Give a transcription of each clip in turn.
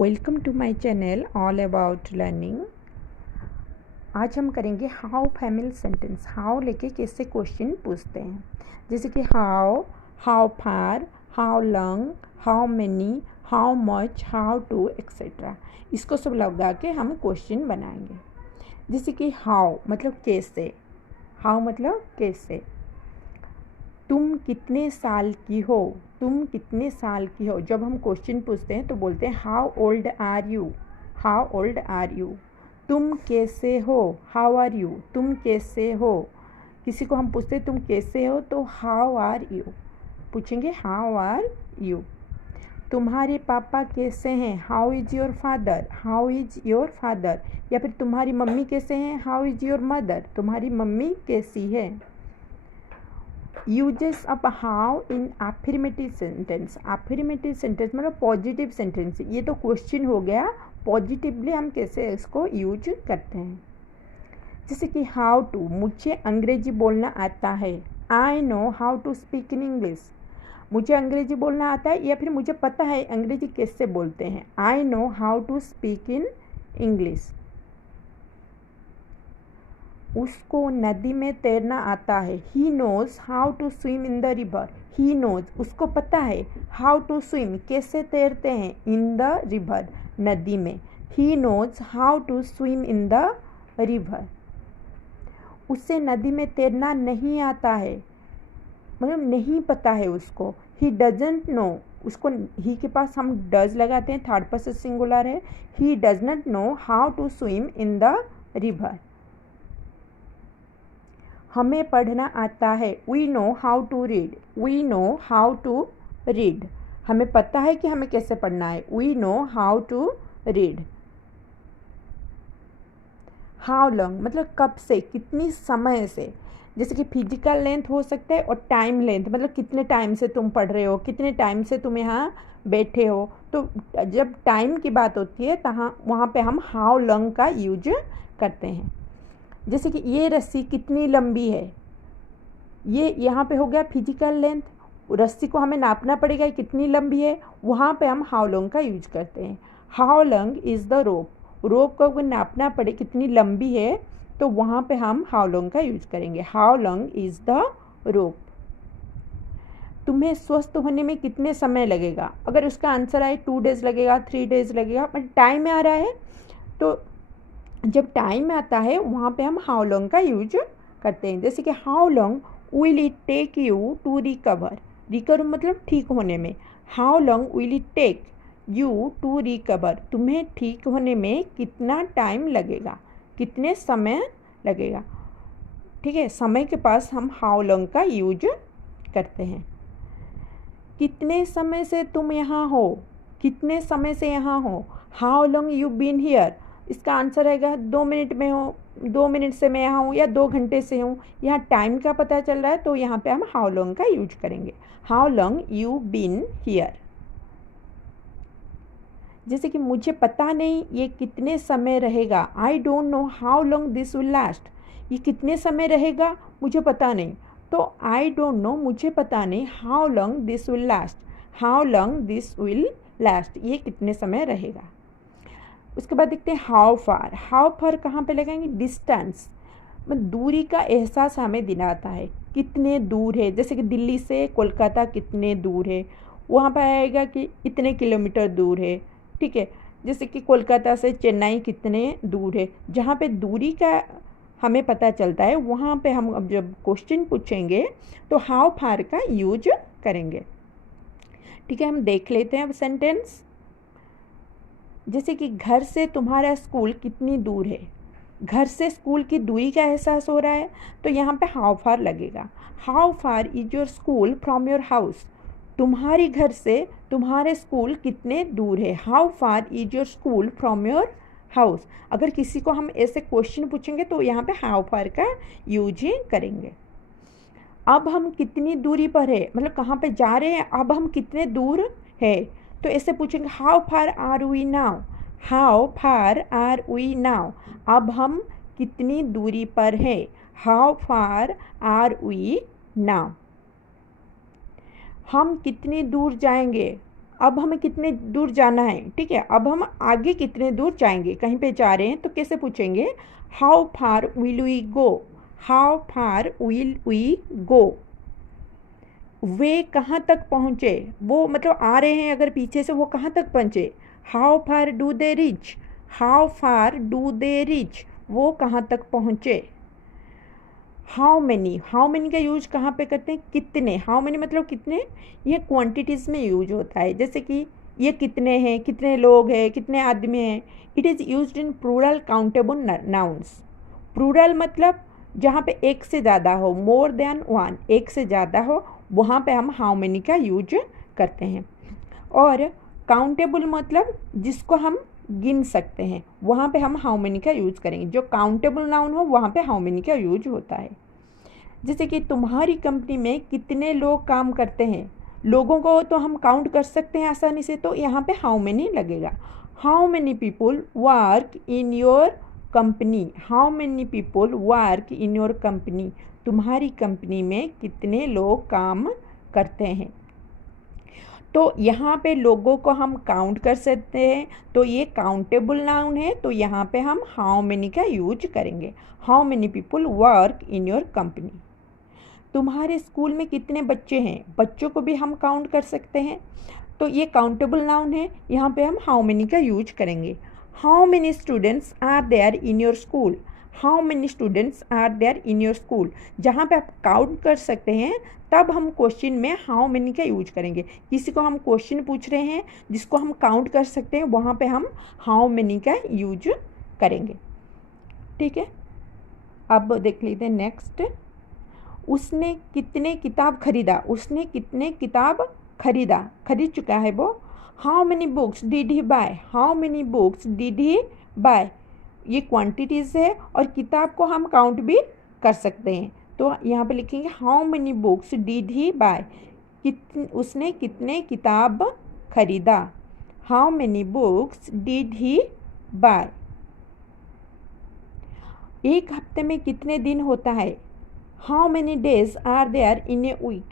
Welcome to my channel all about learning. आज हम करेंगे हाउ फैमिली सेंटेंस। हाउ लेके कैसे क्वेश्चन पूछते हैं, जैसे कि how, how far, how long, how many, how much, how to etcetera. इसको सब लगा के हम क्वेश्चन बनाएंगे। जैसे कि हाउ मतलब कैसे, हाउ मतलब कैसे। तुम कितने साल की हो, तुम कितने साल की हो। जब हम क्वेश्चन पूछते हैं तो बोलते हैं how old are you, how old are you. तुम कैसे हो, हाउ आर यू, तुम कैसे हो। किसी को हम पूछते हैं तुम कैसे हो तो हाउ आर यू पूछेंगे, हाउ आर यू। तुम्हारे पापा कैसे हैं, how is your father, how is your father. या फिर तुम्हारी मम्मी कैसे हैं, हाउ इज़ योर मदर, तुम्हारी मम्मी कैसी है। Uses of how in affirmative sentence. Affirmative sentence मतलब पॉजिटिव सेंटेंस। ये तो क्वेश्चन हो गया, पॉजिटिवली हम कैसे इसको यूज करते हैं। जैसे कि हाउ टू, मुझे अंग्रेजी बोलना आता है। I know how to speak in English, मुझे अंग्रेजी बोलना आता है या फिर मुझे पता है अंग्रेजी कैसे बोलते हैं। I know how to speak in English. उसको नदी में तैरना आता है। He knows how to swim in the river, he knows उसको पता है, हाउ टू स्विम कैसे तैरते हैं, इन द रिवर नदी में। He knows how to swim in the river. उसे नदी में तैरना नहीं आता है, मतलब नहीं पता है उसको। ही डजंट नो, उसको ही के पास हम डज लगाते हैं, थर्ड पर्सन सिंगुलर है। He does not know how to swim in the river. हमें पढ़ना आता है। We know how to read, we know how to read. हमें पता है कि हमें कैसे पढ़ना है। We know how to read. How long मतलब कब से, कितनी समय से। जैसे कि फिजिकल लेंथ हो सकता है और टाइम लेंथ मतलब कितने टाइम से तुम पढ़ रहे हो, कितने टाइम से तुम यहाँ बैठे हो। तो जब टाइम की बात होती है तहाँ वहाँ पे हम हाउ लॉन्ग का यूज करते हैं। जैसे कि ये रस्सी कितनी लंबी है, ये यहाँ पे हो गया फिजिकल लेंथ। रस्सी को हमें नापना पड़ेगा कितनी लंबी है, वहाँ पे हम हाउ लॉन्ग का यूज करते हैं। How long is the rope, rope को अगर नापना पड़े कितनी लंबी है तो वहाँ पे हम हाउ लॉन्ग का यूज करेंगे। हाउ लॉन्ग इज़ द रोप। तुम्हें स्वस्थ होने में कितने समय लगेगा, अगर उसका आंसर आए 2 डेज़ लगेगा, 3 डेज़ लगेगा, बट टाइम में आ रहा है तो जब टाइम में आता है वहाँ पे हम हाउ लॉन्ग का यूज करते हैं। जैसे कि how long will it take you to recover, recover मतलब ठीक होने में। How long will it take you to recover, तुम्हें ठीक होने में कितना टाइम लगेगा, कितने समय लगेगा। ठीक है, समय के पास हम हाउ लॉन्ग का यूज करते हैं। कितने समय से तुम यहाँ हो, कितने समय से यहाँ हो। How long you been here, इसका आंसर आएगा 2 मिनट में हो, 2 मिनट से मैं यहाँ हूँ या 2 घंटे से हूँ। यहाँ टाइम का पता चल रहा है तो यहाँ पे हम हाउ लॉन्ग का यूज करेंगे। How long you been here. जैसे कि मुझे पता नहीं ये कितने समय रहेगा। I don't know how long this will last, ये कितने समय रहेगा मुझे पता नहीं। तो आई डोंट नो मुझे पता नहीं, how long this will last, how long this will last, ये कितने समय रहेगा। उसके बाद देखते हैं हाउ फार। हाउ फार कहाँ पे लगाएंगे, डिस्टेंस मतलब दूरी का एहसास हमें दिलाता है, कितने दूर है। जैसे कि दिल्ली से कोलकाता कितने दूर है, वहाँ पर आएगा कि इतने किलोमीटर दूर है। ठीक है, जैसे कि कोलकाता से चेन्नई कितने दूर है। जहाँ पे दूरी का हमें पता चलता है वहाँ पे हम अब जब क्वेश्चन पूछेंगे तो हाउ फार का यूज करेंगे। ठीक है, हम देख लेते हैं अब सेंटेंस। जैसे कि घर से तुम्हारा स्कूल कितनी दूर है, घर से स्कूल की दूरी का एहसास हो रहा है तो यहाँ पे हाउ फार लगेगा। How far is your school from your house, तुम्हारी घर से तुम्हारे स्कूल कितने दूर है। How far is your school from your house. अगर किसी को हम ऐसे क्वेश्चन पूछेंगे तो यहाँ पे हाउ फार का यूज ही करेंगे। अब हम कितनी दूरी पर है मतलब कहाँ पे जा रहे हैं, अब हम कितने दूर है तो ऐसे पूछेंगे how far are we now, how far are we now, अब हम कितनी दूरी पर है। How far are we now. हम कितनी दूर जाएंगे, अब हमें कितने दूर जाना है, ठीक है, अब हम आगे कितने दूर जाएंगे, कहीं पे जा रहे हैं तो कैसे पूछेंगे, how far will we go, how far will we go. वे कहाँ तक पहुँचे, वो मतलब आ रहे हैं अगर पीछे से, वो कहाँ तक पहुँचे, how far do they reach, how far do they reach, वो कहाँ तक पहुँचे। हाउ मैनी, हाउ मैनी का यूज कहाँ पे करते हैं, कितने, हाउ मैनी मतलब कितने, ये क्वांटिटीज़ में यूज होता है, जैसे कि ये कितने हैं, कितने लोग हैं, कितने आदमी हैं। It is used in plural countable nouns. Plural मतलब जहाँ पे एक से ज़्यादा हो, मोर देन वन, एक से ज़्यादा हो, वहाँ पे हम हाउ मैनी का यूज करते हैं। और काउंटेबल मतलब जिसको हम गिन सकते हैं, वहाँ पे हम हाउ मैनी का यूज़ करेंगे। जो काउंटेबल नाउन हो वहाँ पे हाउ मैनी का यूज होता है। जैसे कि तुम्हारी कंपनी में कितने लोग काम करते हैं, लोगों को तो हम काउंट कर सकते हैं आसानी से, तो यहाँ पे हाउ मैनी लगेगा। How many people work in your company, how many people work in your company, तुम्हारी कंपनी में कितने लोग काम करते हैं। तो यहाँ पे लोगों को हम काउंट कर सकते हैं, तो ये काउंटेबल नाउन है, तो यहाँ पे हम हाउ मैनी का यूज करेंगे। How many people work in your company. तुम्हारे स्कूल में कितने बच्चे हैं, बच्चों को भी हम काउंट कर सकते हैं, तो ये काउंटेबल नाउन है, यहाँ पे हम हाउ मैनी का यूज करेंगे। How many students are there in your school, how many students are there in your school. जहाँ पे आप काउंट कर सकते हैं तब हम क्वेश्चन में हाउ मैनी का यूज करेंगे। किसी को हम क्वेश्चन पूछ रहे हैं जिसको हम काउंट कर सकते हैं, वहाँ पे हम हाउ मैनी का यूज करेंगे, ठीक है। अब देख लेते हैं नेक्स्ट। उसने कितने किताब खरीदा, उसने कितने किताब खरीदा, खरीद चुका है वो। How many books did he buy, how many books did he buy, ये क्वांटिटीज़ है और किताब को हम काउंट भी कर सकते हैं, तो यहाँ पे लिखेंगे how many books did he buy, उसने कितने किताब खरीदा। How many books did he buy. एक हफ्ते में कितने दिन होता है, how many days are there in a week,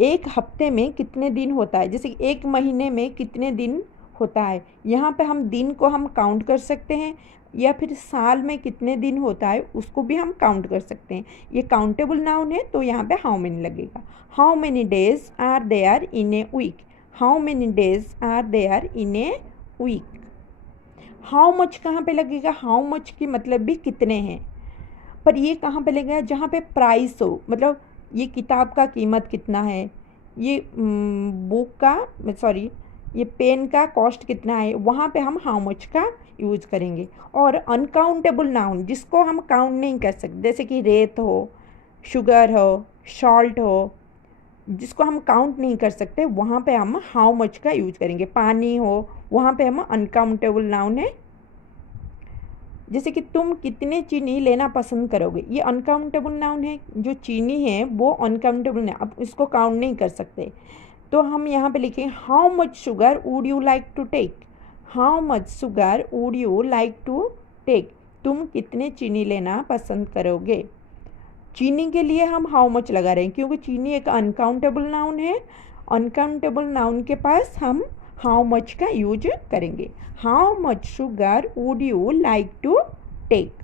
एक हफ्ते में कितने दिन होता है, जैसे एक महीने में कितने दिन होता है, यहाँ पे हम दिन को हम काउंट कर सकते हैं, या फिर साल में कितने दिन होता है उसको भी हम काउंट कर सकते हैं। ये काउंटेबल नाउन है, तो यहाँ पे हाउ मैनी लगेगा। How many days are there in a week, how many days are there in a week. How much कहाँ पे लगेगा, हाउ मच की मतलब भी कितने हैं, पर ये कहाँ पे लगेगा, जहाँ पे प्राइस हो, मतलब ये किताब का कीमत कितना है, ये बुक का सॉरी ये पेन का कॉस्ट कितना है, वहाँ पे हम हाउ मच का यूज़ करेंगे। और अनकाउंटेबल नाउन जिसको हम काउंट नहीं कर सकते, जैसे कि रेत हो, शुगर हो, सॉल्ट हो, जिसको हम काउंट नहीं कर सकते, वहाँ पे हम हाउ मच का यूज करेंगे। पानी हो, वहाँ पे हम अनकाउंटेबल नाउन है। जैसे कि तुम कितने चीनी लेना पसंद करोगे, ये अनकाउंटेबल नाउन है, जो चीनी है वो अनकाउंटेबल नहीं, अब इसको काउंट नहीं कर सकते, तो हम यहाँ पे लिखेंगे how much sugar would you like to take, how much sugar would you like to take, तुम कितने चीनी लेना पसंद करोगे। चीनी के लिए हम हाउ मच लगा रहे हैं क्योंकि चीनी एक अनकाउंटेबल नाउन है, अनकाउंटेबल नाउन के पास हम हाउ मच का यूज करेंगे। How much sugar would you like to take.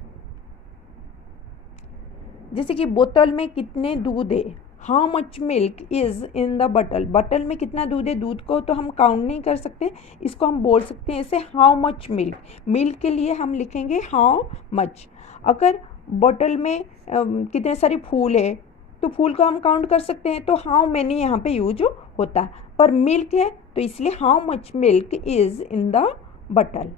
जैसे कि बोतल में कितने दूध है, how much milk is in the bottle, bottle में कितना दूध है, दूध को तो हम काउंट नहीं कर सकते, इसको हम बोल सकते हैं ऐसे हाउ मच मिल्क, मिल्क के लिए हम लिखेंगे हाउ मच। अगर बॉटल में कितने सारे फूल है तो फूल को हम काउंट कर सकते हैं, तो हाउ मैनी यहाँ पे यूज होता है, पर मिल्क है तो इसलिए how much milk is in the बटल।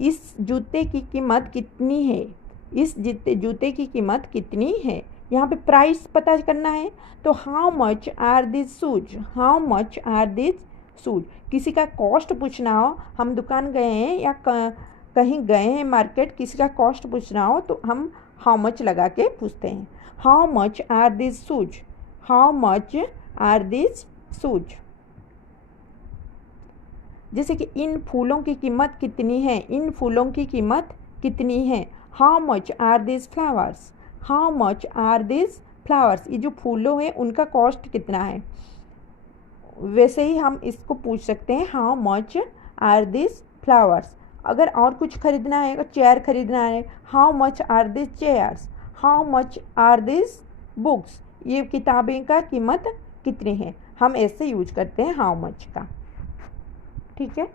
इस जूते की कीमत कितनी है, इस जूते की कीमत कितनी है, यहाँ पे प्राइस पता करना है, तो how much are this shoes, how much are this shoes. किसी का कॉस्ट पूछना हो, हम दुकान गए हैं या कहीं गए हैं मार्केट, किसी का कॉस्ट पूछना हो तो हम हाउ मच लगा के पूछते हैं। How much are this shoes, how much are this shoes. जैसे कि इन फूलों की कीमत कितनी है, इन फूलों की कीमत कितनी है, how much are this flowers, how much are this flowers. ये जो फूलों हैं उनका कॉस्ट कितना है, वैसे ही हम इसको पूछ सकते हैं, how much are this flowers. अगर और कुछ खरीदना है, अगर चेयर खरीदना है, how much are this chairs, how much are this books, ये किताबें का कीमत कितनी है, हम ऐसे यूज करते हैं हाउ मच का। ठीक है।